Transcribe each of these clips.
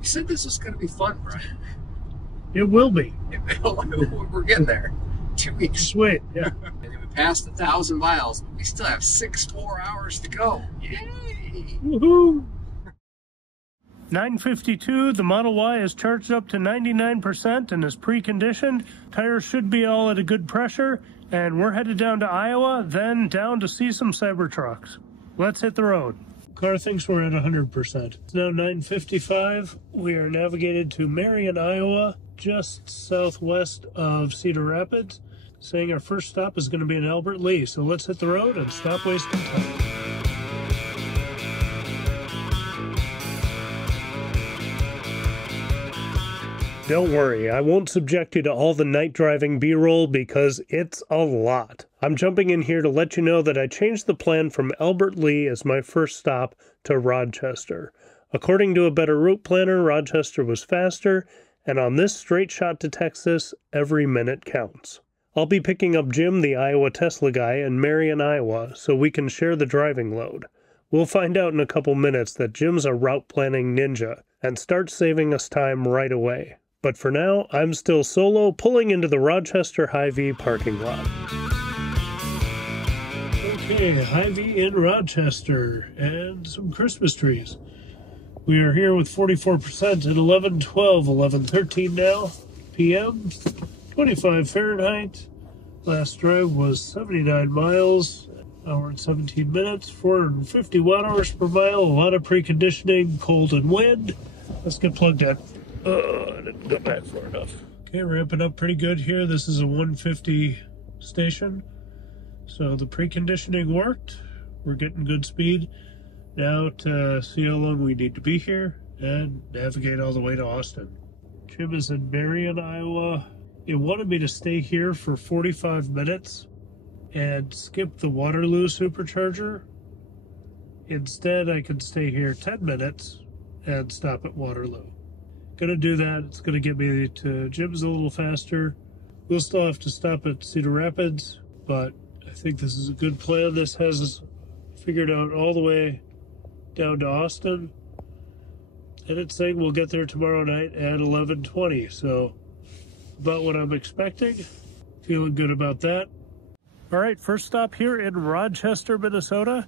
You said this was going to be fun, Brian. It will be. We're getting there. 2 weeks. Sweet, yeah. And we passed 1,000 miles, but we still have 6 more hours to go. Yay! Woohoo! 9:52, the Model Y is charged up to 99% and is preconditioned. Tires should be all at a good pressure, and we're headed down to Iowa, then down to see some Cybertrucks. Let's hit the road. Car thinks we're at 100%. It's now 9:55. We are navigated to Marion, Iowa, just southwest of Cedar Rapids, saying our first stop is going to be in Albert Lee. So let's hit the road and stop wasting time. Don't worry, I won't subject you to all the night driving B-roll because it's a lot. I'm jumping in here to let you know that I changed the plan from Albert Lee as my first stop to Rochester. According to a better route planner, Rochester was faster, and on this straight shot to Texas, every minute counts. I'll be picking up Jim, the Iowa Tesla guy, in Marion, Iowa, so we can share the driving load. We'll find out in a couple minutes that Jim's a route planning ninja and starts saving us time right away. But for now, I'm still solo, pulling into the Rochester Hy-Vee parking lot. Okay, Hy-Vee in Rochester, and some Christmas trees. We are here with 44% at 11:12, 11:13 now, p.m., 25 Fahrenheit. Last drive was 79 miles, hour and 17 minutes, 450 watt-hours per mile, a lot of preconditioning, cold and wind. Let's get plugged in. I didn't go back far enough. Okay, ramping up pretty good here. This is a 150 station. So the preconditioning worked. We're getting good speed. Now to see how long we need to be here and navigate all the way to Austin. Jim is in Marion, Iowa. It wanted me to stay here for 45 minutes and skip the Waterloo Supercharger. Instead, I could stay here 10 minutes and stop at Waterloo. Gonna do that. It's gonna get me to Jim's a little faster. We'll still have to stop at Cedar Rapids, but I think this is a good plan. This has us figured out all the way down to Austin, and it's saying we'll get there tomorrow night at 11:20. So about what I'm expecting. Feeling good about that. All right, first stop here in Rochester, Minnesota,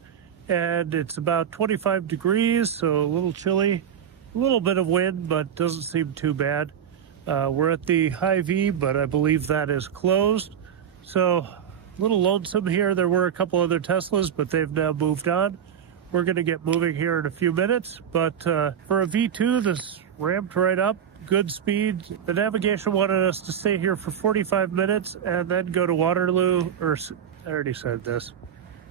and it's about 25 degrees, so a little chilly. A little bit of wind, but doesn't seem too bad. We're at the Hy-Vee, but I believe that is closed. So a little lonesome here. There were a couple other Teslas, but they've now moved on. We're going to get moving here in a few minutes. But for a V2, this ramped right up. Good speed. The navigation wanted us to stay here for 45 minutes and then go to Waterloo. Or I already said this.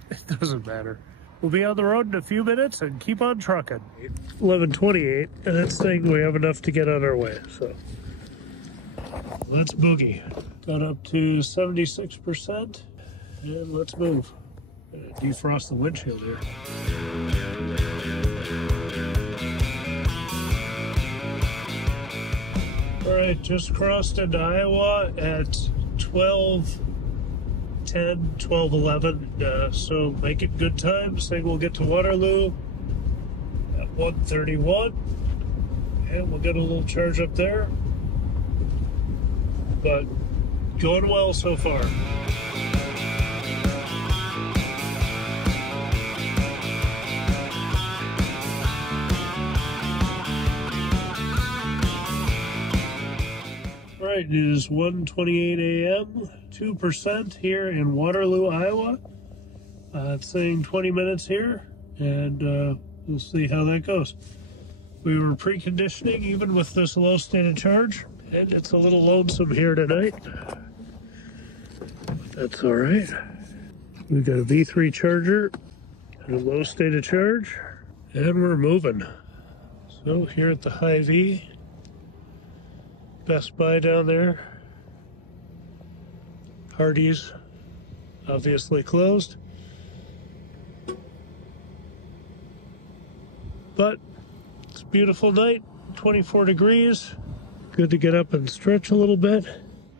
It doesn't matter. We'll be on the road in a few minutes and keep on trucking. 11:28, and it's saying we have enough to get on our way, so let's boogie. Got up to 76%, and let's move. Defrost the windshield here. All right, just crossed into Iowa at 12:10, 12:11, so make it good time. Saying we'll get to Waterloo at 1:31, and we'll get a little charge up there, but going well so far. All right, it is 1:28 a.m., 2% here in Waterloo, Iowa. It's saying 20 minutes here, and we'll see how that goes. We were preconditioning even with this low state of charge, and it's a little lonesome here tonight. But that's all right. We've got a V3 charger and a low state of charge, and we're moving. So here at the Hy-Vee, Best Buy down there, Hardee's obviously closed, but it's a beautiful night, 24 degrees, good to get up and stretch a little bit.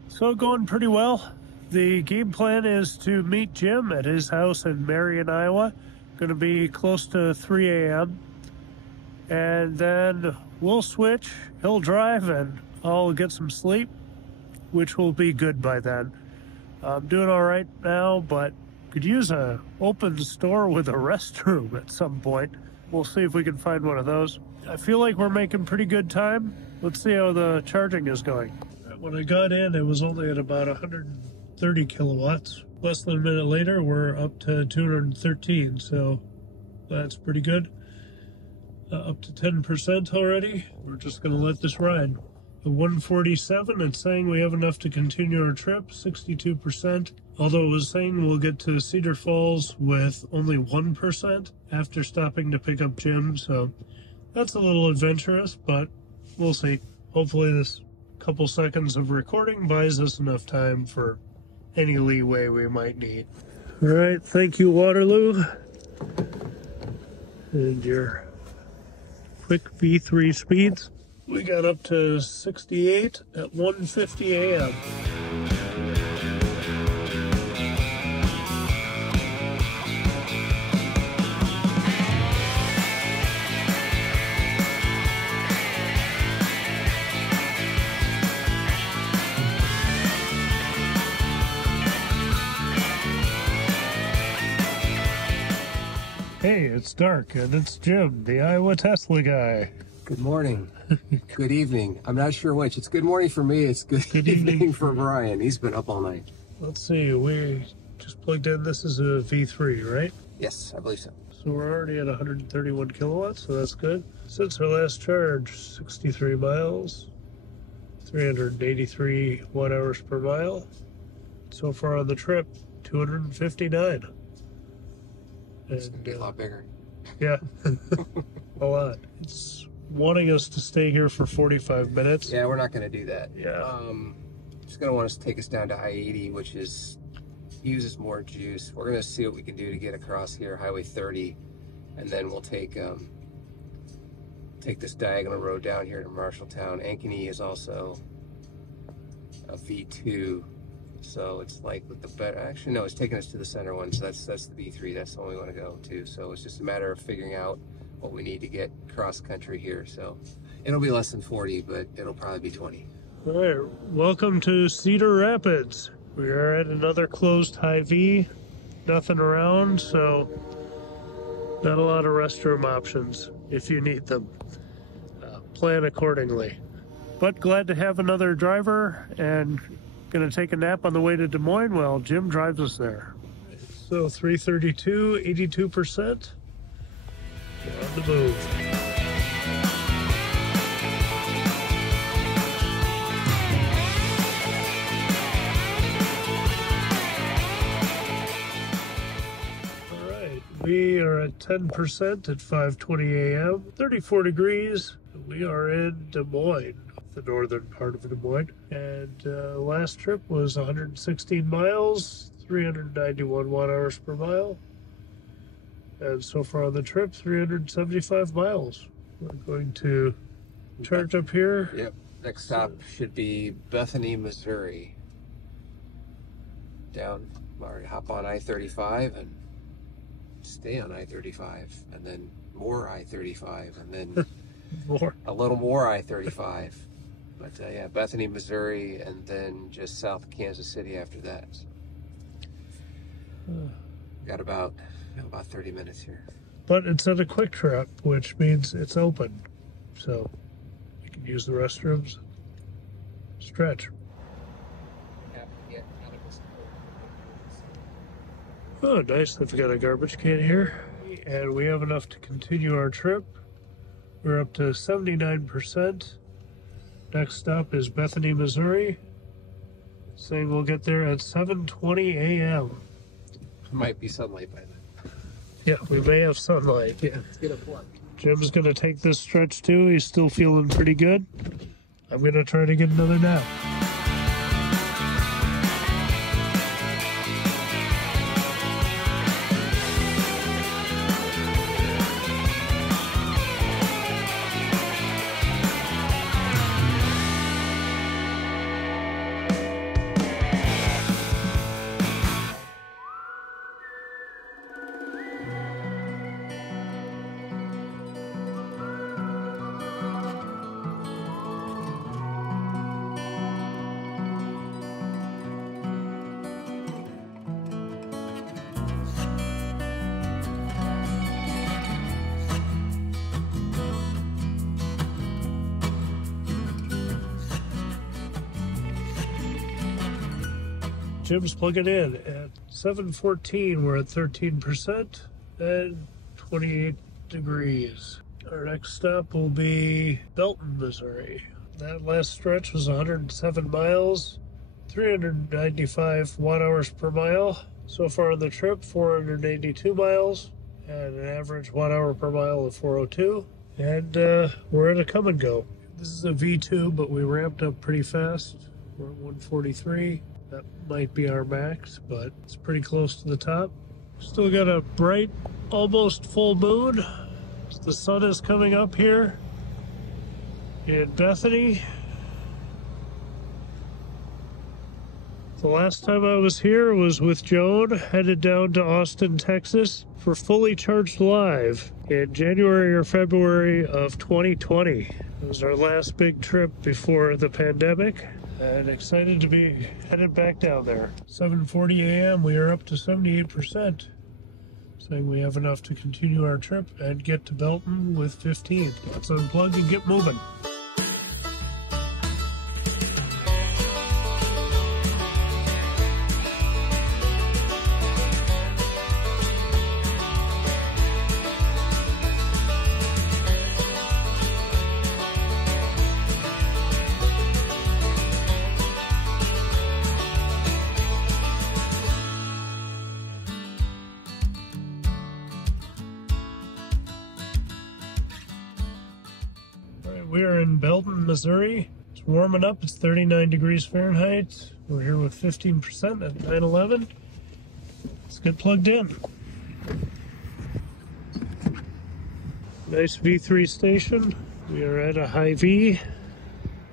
So going pretty well. The game plan is to meet Jim at his house in Marion, Iowa. Going to be close to 3 a.m. and then we'll switch. He'll drive and I'll get some sleep, which will be good by then. I'm doing all right now, but could use a open store with a restroom at some point. We'll see if we can find one of those. I feel like we're making pretty good time. Let's see how the charging is going. When I got in, it was only at about 130 kilowatts. Less than a minute later, we're up to 213, so that's pretty good. Up to 10% already. We're just going to let this ride. The 147, it's saying we have enough to continue our trip, 62%. Although it was saying we'll get to Cedar Falls with only 1% after stopping to pick up Jim, so that's a little adventurous, but we'll see. Hopefully this couple seconds of recording buys us enough time for any leeway we might need. All right, thank you, Waterloo. And your quick V3 speeds. We got up to 68 at 1:50 a.m. Hey, it's dark, and it's Jim, the Iowa Tesla guy. Good morning. Good evening. I'm not sure which. It's good morning for me. It's good evening for Brian. He's been up all night. Let's see. We just plugged in. This is a V3, right? Yes, I believe so. So we're already at 131 kilowatts, so that's good. Since our last charge, 63 miles, 383 watt-hours per mile. So far on the trip, 259. It's going to be a lot bigger. Yeah, a lot. It's wanting us to stay here for 45 minutes. Yeah, we're not going to do that. Yeah. It's going to want us to take us down to I-80, which uses more juice. We're going to see what we can do to get across here, Highway 30, and then we'll take this diagonal road down here to Marshalltown. Ankeny is also a V2. So it's like with the better, actually no, it's taking us to the center one. So that's the V3. That's the one we want to go to. So it's just a matter of figuring out what we need to get cross country here. So it'll be less than 40, but it'll probably be 20. All right, welcome to Cedar Rapids. We are at another closed Hy-Vee. Nothing around, so not a lot of restroom options if you need them. Plan accordingly. But glad to have another driver and gonna take a nap on the way to Des Moines while Jim drives us there. So 332, 82%. We're on the move. All right, we are at 10% at 5:20 a.m., 34 degrees. We are in Des Moines, the northern part of Des Moines, and last trip was 116 miles, 391 watt-hours per mile, and so far on the trip, 375 miles. We're going to charge up here. Yep. Next stop should be Bethany, Missouri. Down, or hop on I-35 and stay on I-35, and then more I-35, and then a little more I-35. But yeah, Bethany, Missouri, and then just south of Kansas City after that. So got about 30 minutes here. But it's at a quick trip, which means it's open. So you can use the restrooms, stretch. Oh, nice. They've got a garbage can here. And we have enough to continue our trip. We're up to 79%. Next stop is Bethany, Missouri. Saying we'll get there at 7:20 a.m. Might be sunlight by then. Yeah, we may have sunlight. Yeah, let's get a plug. Jim's going to take this stretch too. He's still feeling pretty good. I'm going to try to get another nap. Jim's plugging in at 7:14. We're at 13% and 28 degrees. Our next stop will be Belton, Missouri. That last stretch was 107 miles, 395 watt-hours per mile. So far on the trip, 482 miles, and an average watt-hour per mile of 402. And we're at a come and go. This is a V2, but we ramped up pretty fast. We're at 143. That might be our max, but it's pretty close to the top. Still got a bright, almost full moon. The sun is coming up here in Bethany. The last time I was here was with Joan, headed down to Austin, Texas for Fully Charged Live in January or February of 2020. It was our last big trip before the pandemic, and excited to be headed back down there. 7:40 a.m. we are up to 78%, saying we have enough to continue our trip and get to Belton with 15. Let's unplug and get moving. We are in Belton, Missouri. It's warming up. It's 39 degrees Fahrenheit. We're here with 15% at 9:11. Let's get plugged in. Nice V3 station. We are at a high V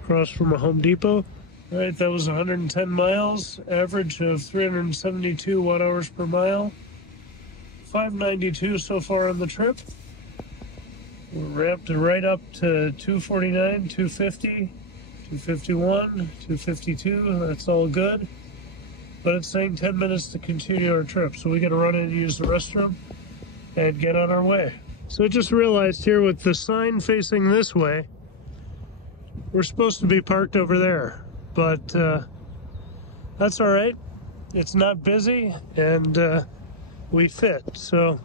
across from a Home Depot. All right, that was 110 miles, average of 372 watt-hours per mile. 592 so far on the trip. We're ramped right up to 249, 250, 251, 252. That's all good. But it's saying 10 minutes to continue our trip. So we got to run in and use the restroom and get on our way. So I just realized here with the sign facing this way, we're supposed to be parked over there. But that's all right. It's not busy and we fit. So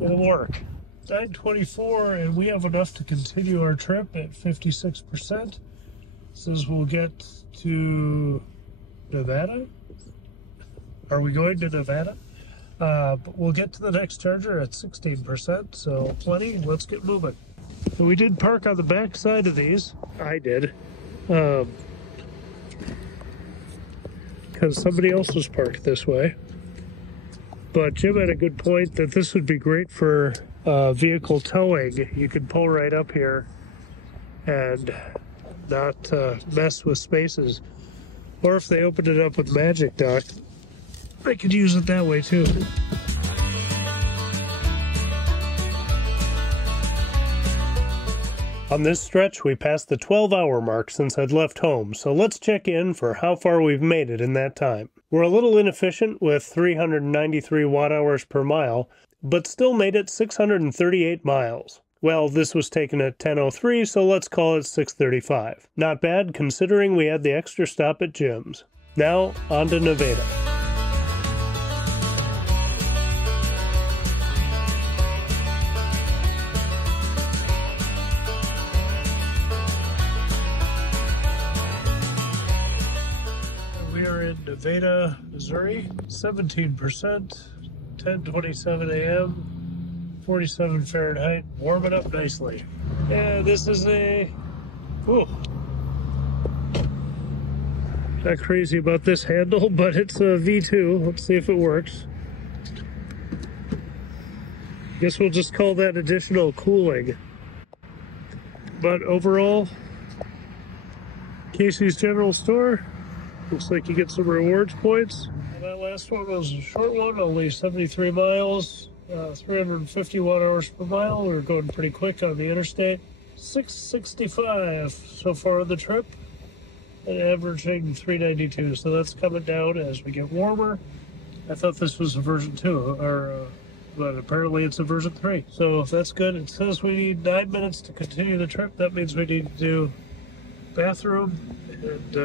it'll work. 9:24, and we have enough to continue our trip at 56%. Says we'll get to Nevada. Are we going to Nevada? But we'll get to the next charger at 16%, so plenty. Let's get moving. So we did park on the back side of these. I did. Because somebody else was parked this way. But Jim had a good point that this would be great for vehicle towing. You can pull right up here and not mess with spaces. Or if they opened it up with Magic Dock, they could use it that way too. On this stretch, we passed the 12-hour mark since I'd left home, so let's check in for how far we've made it in that time. We're a little inefficient with 393 watt-hours per mile, but still made it 638 miles. Well, this was taken at 10:03, so let's call it 635. Not bad considering we had the extra stop at Jim's. Now, on to Nevada. In Nevada, Missouri, 17%, 10:27 a.m., 47 Fahrenheit, warming up nicely. Yeah, this is a, whoa, not crazy about this handle, but it's a V2. Let's see if it works. Guess we'll just call that additional cooling. But overall, Casey's General Store, looks like you get some rewards points. And that last one was a short one, only 73 miles, 350 watt-hours per mile. We were going pretty quick on the interstate. 665 so far on the trip, and averaging 392. So that's coming down as we get warmer. I thought this was a version 2, but apparently it's a version 3. So if that's good, it says we need 9 minutes to continue the trip. That means we need to do bathroom and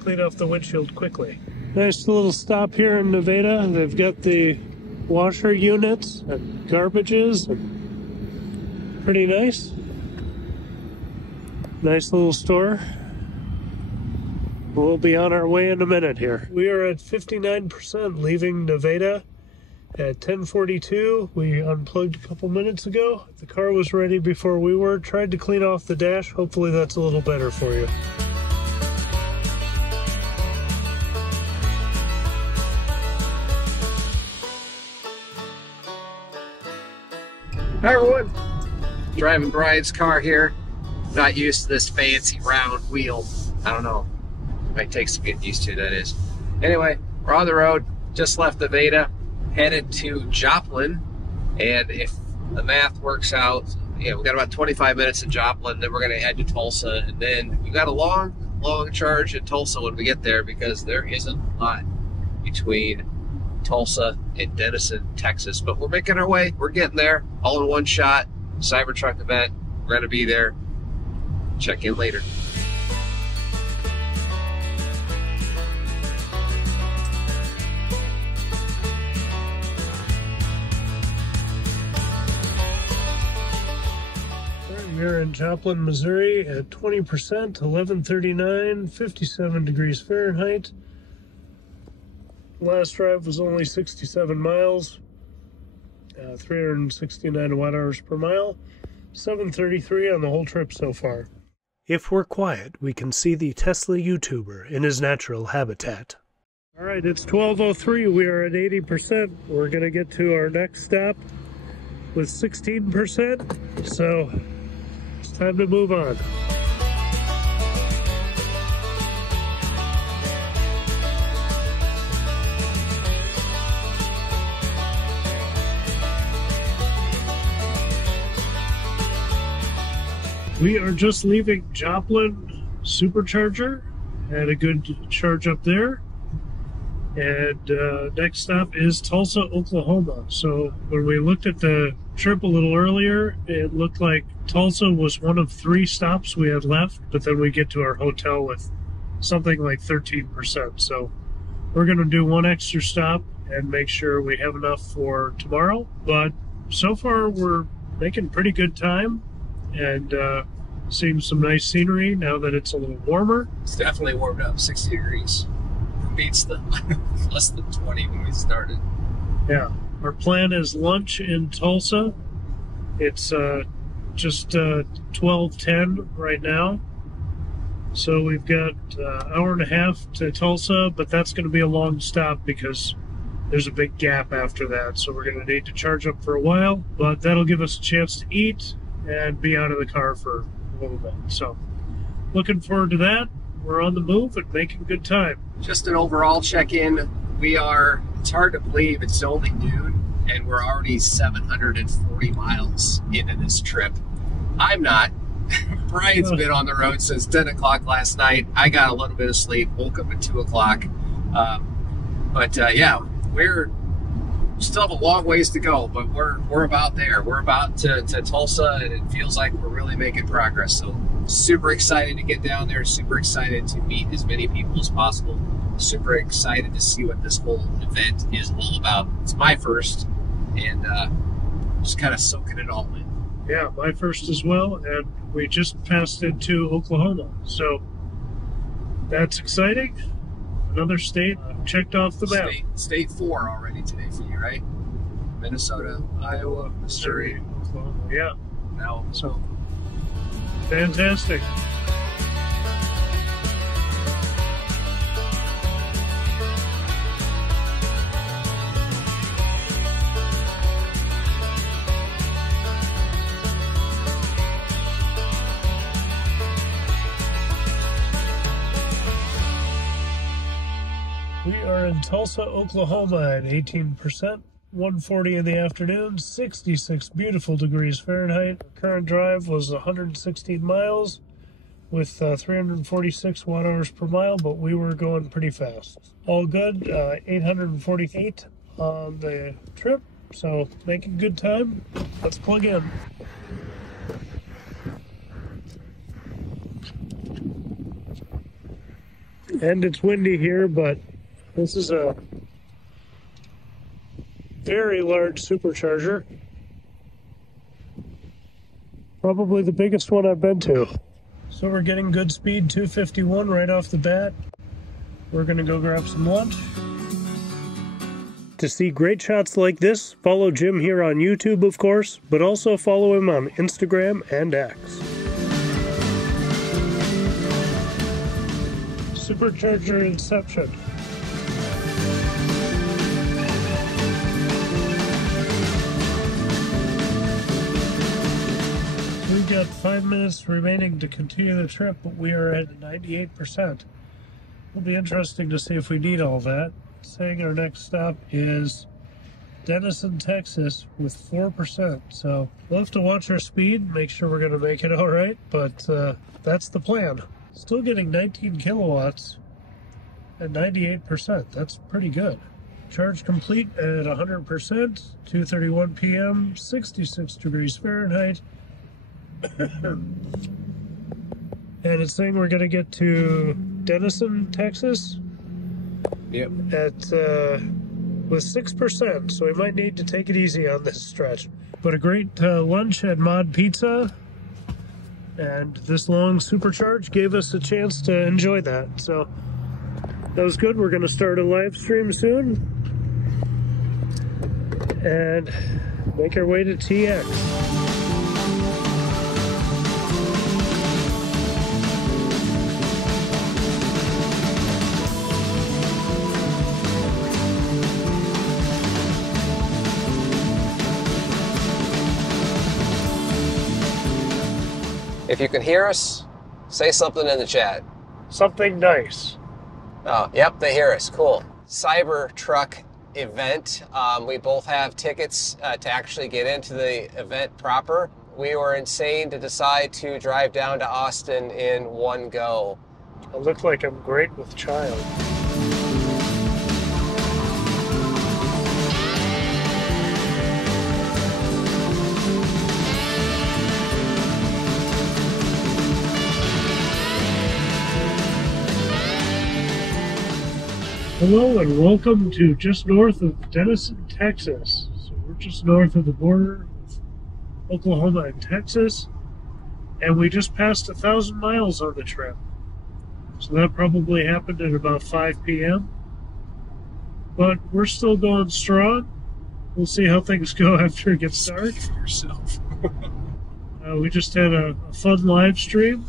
clean off the windshield quickly. Nice little stop here in Nevada. They've got the washer units and garbages. Pretty nice. Nice little store. We'll be on our way in a minute here. We are at 59% leaving Nevada at 10:42. We unplugged a couple minutes ago. The car was ready before we were. Tried to clean off the dash. Hopefully that's a little better for you. Hi everyone, driving Brian's car here. Not used to this fancy round wheel. I don't know, might take some getting used to, that is. Anyway, we're on the road, just left Nevada, headed to Joplin, and if the math works out, we got about 25 minutes in Joplin, then we're gonna head to Tulsa, and then we got a long charge in Tulsa when we get there, because there isn't a lot between Tulsa and Denison, Texas, but we're making our way. We're getting there, all in one shot. Cybertruck event, we're gonna be there. Check in later. We're in Joplin, Missouri at 20%, 11:39, 57 degrees Fahrenheit. Last drive was only 67 miles, 369 watt-hours per mile, 733 on the whole trip so far. If we're quiet, we can see the Tesla YouTuber in his natural habitat. All right, it's 12:03. We are at 80%. We're going to get to our next stop with 16%, so it's time to move on. We are just leaving Joplin Supercharger. Had a good charge up there. And next stop is Tulsa, Oklahoma. So when we looked at the trip a little earlier, it looked like Tulsa was one of 3 stops we had left, but then we get to our hotel with something like 13%. So we're going to do one extra stop and make sure we have enough for tomorrow. But so far we're making pretty good time. And seeing some nice scenery now that it's a little warmer. It's definitely warmed up, 60 degrees. Beats the less than 20 when we started. Yeah, our plan is lunch in Tulsa. It's just 12:10 right now. So we've got an hour and a half to Tulsa, but that's going to be a long stop because there's a big gap after that. So we're going to need to charge up for a while, but that'll give us a chance to eat and be out of the car for a little bit. So looking forward to that. We're on the move and making good time. Just an overall check-in. It's hard to believe it's only noon and we're already 740 miles into this trip. I'm not. Brian's been on the road since 10 o'clock last night. I got a little bit of sleep, woke up at 2 o'clock. Yeah, we're still have a long ways to go, but we're about there. We're about to Tulsa, and it feels like we're really making progress. So super excited to get down there, super excited to meet as many people as possible, super excited to see what this whole event is all about. It's my first, and just kind of soaking it all in. Yeah, my first as well, and we just passed into Oklahoma, so that's exciting. Another state checked off the map. State 4 already today for you, right? Minnesota, Iowa, Missouri, Oklahoma. Yeah. Now, so fantastic. We are in Tulsa, Oklahoma at 18%, 1:40 in the afternoon, 66 beautiful degrees Fahrenheit. Our current drive was 116 miles with 346 watt-hours per mile, but we were going pretty fast. All good, 848 on the trip, so making good time. Let's plug in. And it's windy here, but this is a very large supercharger. Probably the biggest one I've been to. So we're getting good speed, 251 right off the bat. We're gonna go grab some lunch. To see great shots like this, follow Jim here on YouTube, of course, but also follow him on Instagram and X. Supercharger Inception. We've got 5 minutes remaining to continue the trip, but we are at 98%. It'll be interesting to see if we need all that. Saying our next stop is Denison, Texas with 4%. So we'll have to watch our speed, make sure we're going to make it all right, but that's the plan. Still getting 19 kilowatts at 98%. That's pretty good. Charge complete at 100%, 2:31 p.m., 66 degrees Fahrenheit. And it's saying we're going to get to Denison, Texas. Yep. At with 6%, so we might need to take it easy on this stretch. But a great lunch at Mod Pizza, and this long supercharge gave us a chance to enjoy that. So that was good. We're going to start a live stream soon and make our way to TX. If you can hear us, say something in the chat. Something nice. Oh, yep, they hear us. Cool. Cybertruck event. We both have tickets to actually get into the event proper. We were insane to decide to drive down to Austin in one go. I look like I'm great with child. Hello and welcome to just north of Denison, Texas. So we're just north of the border with Oklahoma and Texas, and we just passed 1,000 miles on the trip. So that probably happened at about 5 p.m. But we're still going strong. We'll see how things go after it gets dark. Speak for yourself. We just had a fun live stream.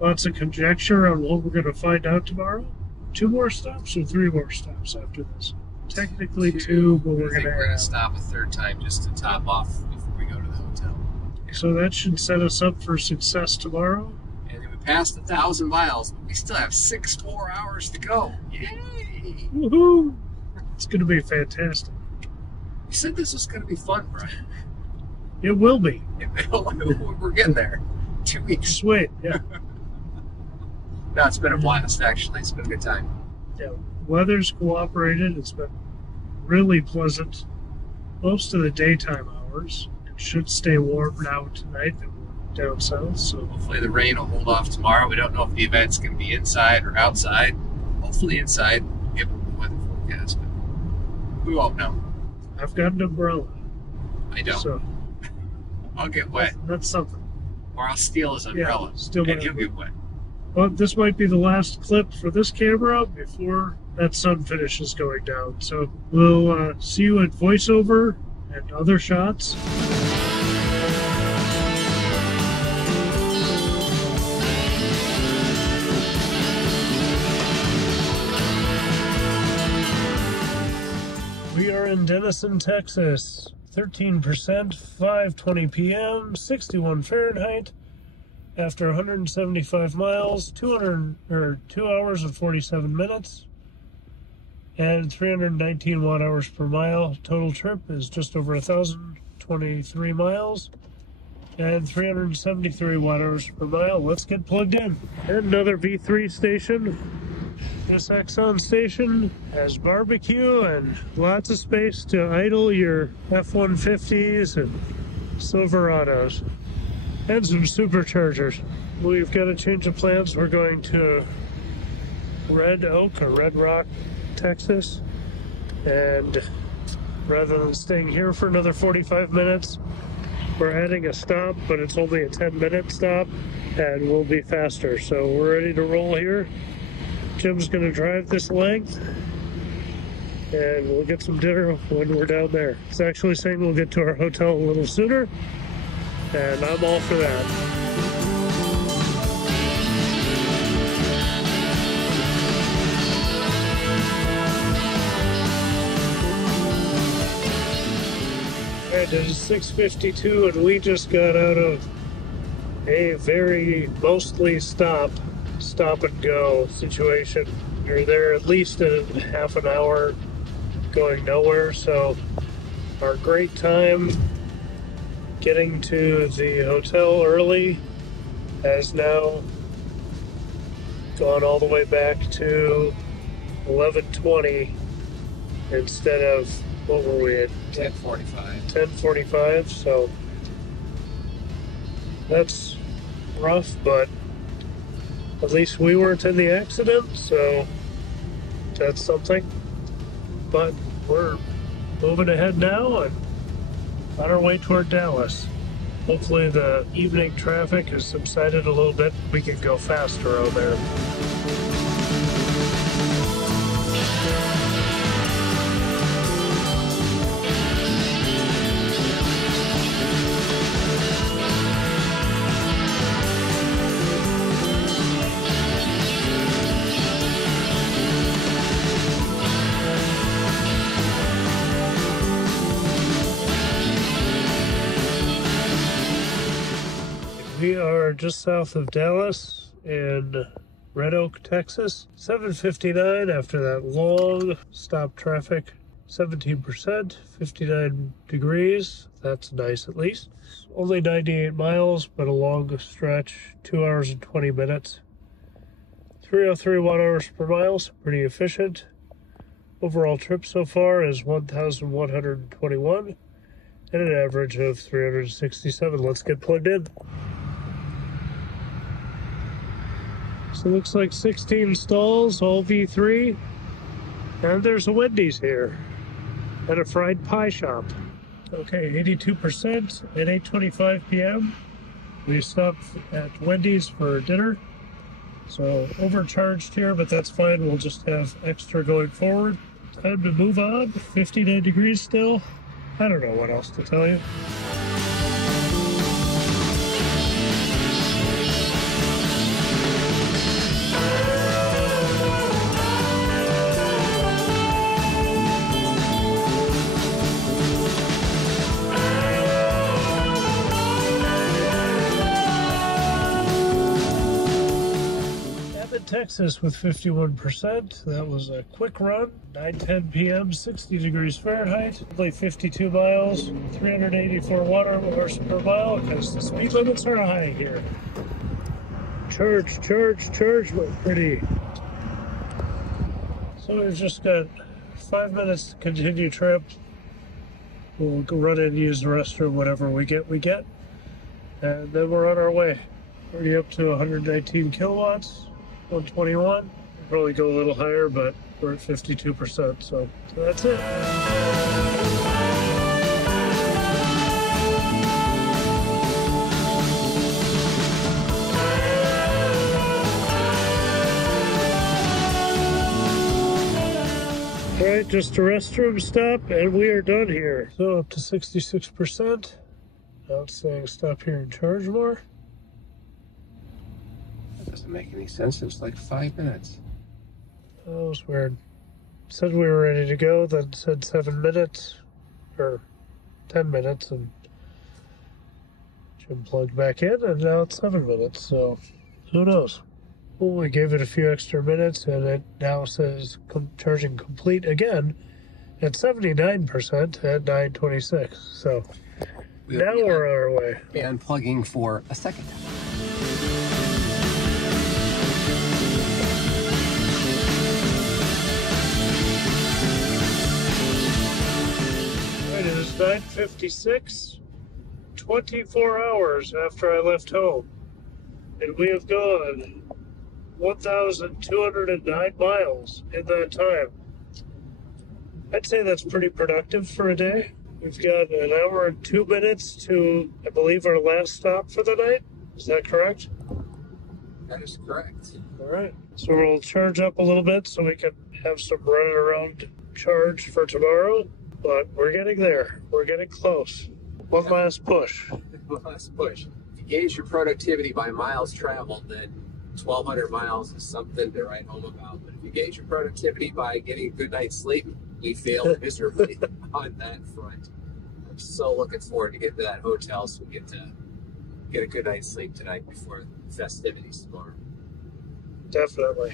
Lots of conjecture on what we're going to find out tomorrow. 2 more stops or 3 more stops after this? Technically 2, but we're going to stop a third time just to top off before we go to the hotel. So that should set us up for success tomorrow. And then we passed 1,000 miles, but we still have 6 more hours to go. Yay! Woohoo! It's going to be fantastic. You said this was going to be fun, Brian. It will be. We're getting there. 2 weeks. Just wait, yeah. No, it's been a blast, actually. It's been a good time. Yeah, weather's cooperated. It's been really pleasant most of the daytime hours. It should stay warm now tonight that we're down south. So hopefully the rain will hold off tomorrow. We don't know if the event's going to be inside or outside. Hopefully inside, given the weather forecast, but we won't know. I've got an umbrella. I don't. So I'll get wet. that's something. Or I'll steal his umbrella, steal and my you'll get wet. But this might be the last clip for this camera before that sun finishes going down. So we'll see you at voiceover and other shots. We are in Denison, Texas. 13%, 5:20 p.m., 61 Fahrenheit. After 175 miles, 2 hours and 47 minutes, and 319 watt-hours per mile. Total trip is just over 1,023 miles, and 373 watt-hours per mile. Let's get plugged in. And another V3 station. This Exxon station has barbecue and lots of space to idle your F-150s and Silverados. And some superchargers. We've got a change of plans. We're going to Red Oak or Red Rock, Texas. And rather than staying here for another 45 minutes, we're adding a stop, but it's only a 10-minute stop, and we'll be faster. So we're ready to roll here. Jim's going to drive this length, and we'll get some dinner when we're down there. It's actually saying we'll get to our hotel a little sooner, and I'm all for that. It is 6:52, and we just got out of a very mostly stop and go situation. You're there at least in half an hour going nowhere, so our great time getting to the hotel early has now gone all the way back to 11:20 instead of, what were we at? 10:45. 10:45, so that's rough, but at least we weren't in the accident, so that's something. But we're moving ahead now and on our way toward Dallas. Hopefully the evening traffic has subsided a little bit. We can go faster out there. We are just south of Dallas in Red Oak, Texas. 7:59 after that long stop traffic. 17%, 59 degrees. That's nice at least. Only 98 miles, but a long stretch. 2 hours and 20 minutes. 303 watt-hours per mile, so pretty efficient. Overall trip so far is 1,121 and an average of 367. Let's get plugged in. So it looks like 16 stalls, all V3, and there's a Wendy's here, and a fried pie shop. Okay, 82% at 8:25 p.m. We stopped at Wendy's for dinner, so overcharged here, but that's fine. We'll just have extra going forward. Time to move on. 59 degrees still. I don't know what else to tell you. Texas with 51%. That was a quick run. 9:10 p.m., 60 degrees Fahrenheit, only 52 miles, 384 watt-hours per mile because the speed limits are high here. Charge, we're pretty. So we've just got 5 minutes to continue trip. We'll go run in and use the restroom, whatever we get. And then we're on our way. Already up to 119 kilowatts. 121. We'll probably go a little higher, but we're at 52%, so that's it. All right, just a restroom stop, and we are done here. So up to 66%. Now it's saying stop here and charge more. Doesn't make any sense. It's like 5 minutes. That was weird. Said we were ready to go, then said 7 minutes or 10 minutes, and Jim plugged back in, and now it's 7 minutes. So who knows? Well, we gave it a few extra minutes, and it now says charging complete again at 79% at 9:26. So now we're on our way. Be unplugging for a second. It is 9:56, 24 hours after I left home, and we have gone 1,209 miles in that time. I'd say that's pretty productive for a day. We've got an hour and 2 minutes to, I believe, our last stop for the night. Is that correct? That is correct. All right. So we'll charge up a little bit so we can have some running around charge for tomorrow. But we're getting there. We're getting close. One last push. One last push. If you gauge your productivity by miles traveled, then 1,200 miles is something to write home about. But if you gauge your productivity by getting a good night's sleep, we failed miserably on that front. I'm so looking forward to get to that hotel so we get to get a good night's sleep tonight before the festivities tomorrow. Definitely.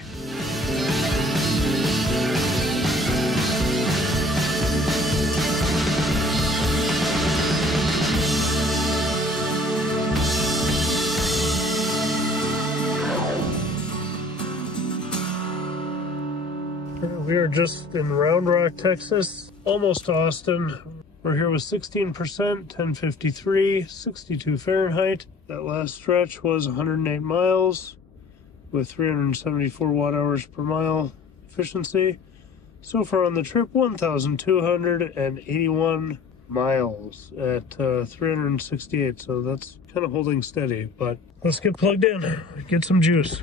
We are just in Round Rock, Texas, almost Austin. We're here with 16%, 1053, 62 Fahrenheit. That last stretch was 108 miles with 374 watt-hours per mile efficiency. So far on the trip, 1,281 miles at 368. So that's kind of holding steady, but let's get plugged in, get some juice.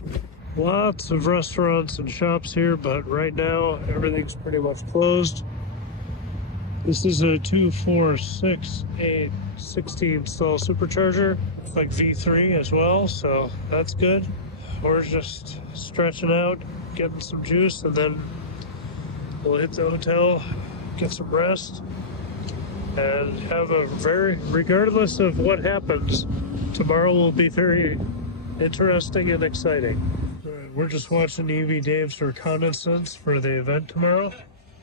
Lots of restaurants and shops here, but right now everything's pretty much closed. This is a 2, 4, 6, 8, 16 stall supercharger, like V3 as well, so that's good. We're just stretching out, getting some juice, and then we'll hit the hotel, get some rest, and have a regardless of what happens, tomorrow will be very interesting and exciting. We're just watching EV Dave's reconnaissance for the event tomorrow.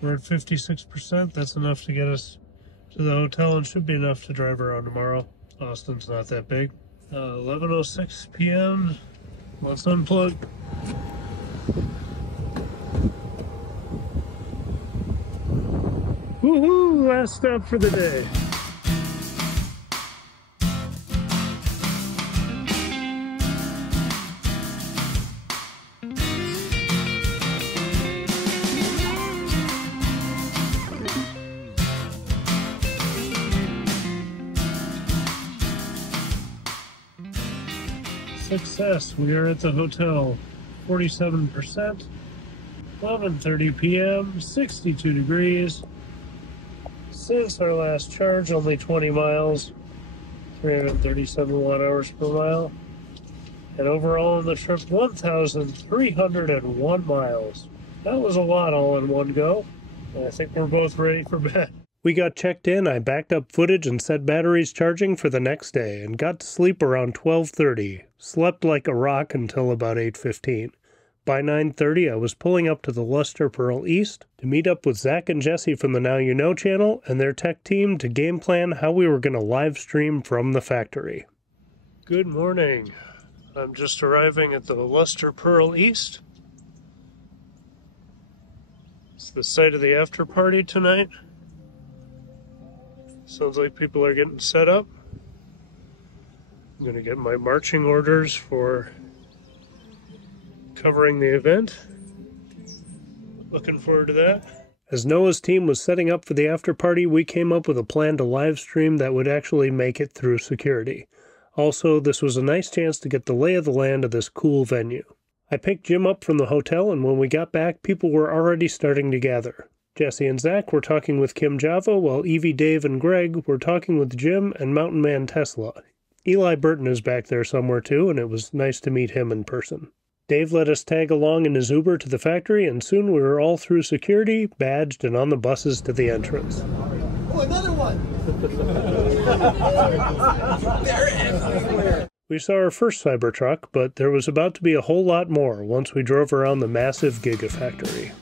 We're at 56%. That's enough to get us to the hotel and should be enough to drive around tomorrow. Austin's not that big. 11:06 p.m. Let's unplug. Woohoo! Last stop for the day. Success. We are at the hotel. 47%. 11:30 p.m. 62 degrees. Since our last charge, only 20 miles. 337 watt-hours per mile. And overall on the trip, 1,301 miles. That was a lot all in one go. And I think we're both ready for bed. We got checked in, I backed up footage and set batteries charging for the next day, and got to sleep around 12:30. Slept like a rock until about 8:15. By 9:30, I was pulling up to the Luster Pearl East to meet up with Zach and Jesse from the Now You Know channel and their tech team to game plan how we were going to live stream from the factory. Good morning. I'm just arriving at the Luster Pearl East. It's the site of the after party tonight. Sounds like people are getting set up. I'm going to get my marching orders for covering the event. Looking forward to that. As Noah's team was setting up for the after party, we came up with a plan to live stream that would actually make it through security. Also, this was a nice chance to get the lay of the land of this cool venue. I picked Jim up from the hotel, and when we got back, people were already starting to gather. Jesse and Zach were talking with Kim Java, while Evie, Dave, and Greg were talking with Jim and Mountain Man Tesla. Eli Burton is back there somewhere too, and it was nice to meet him in person. Dave let us tag along in his Uber to the factory, and soon we were all through security, badged, and on the buses to the entrance. Oh, another one! There it is! We saw our first Cybertruck, but there was about to be a whole lot more once we drove around the massive Gigafactory.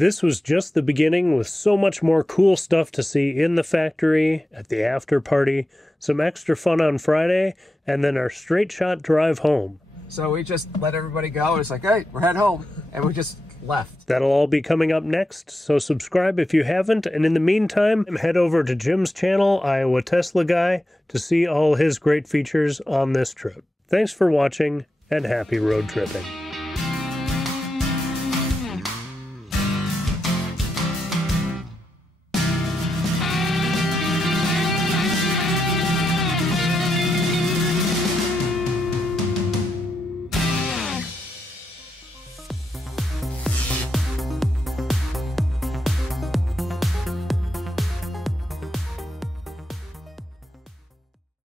This was just the beginning, with so much more cool stuff to see in the factory, at the after party, some extra fun on Friday, and then our straight shot drive home. So we just let everybody go. It's like, hey, we're heading home. And we just left. That'll all be coming up next, so subscribe if you haven't, and in the meantime, head over to Jim's channel, Iowa Tesla Guy, to see all his great features on this trip. Thanks for watching, and happy road tripping.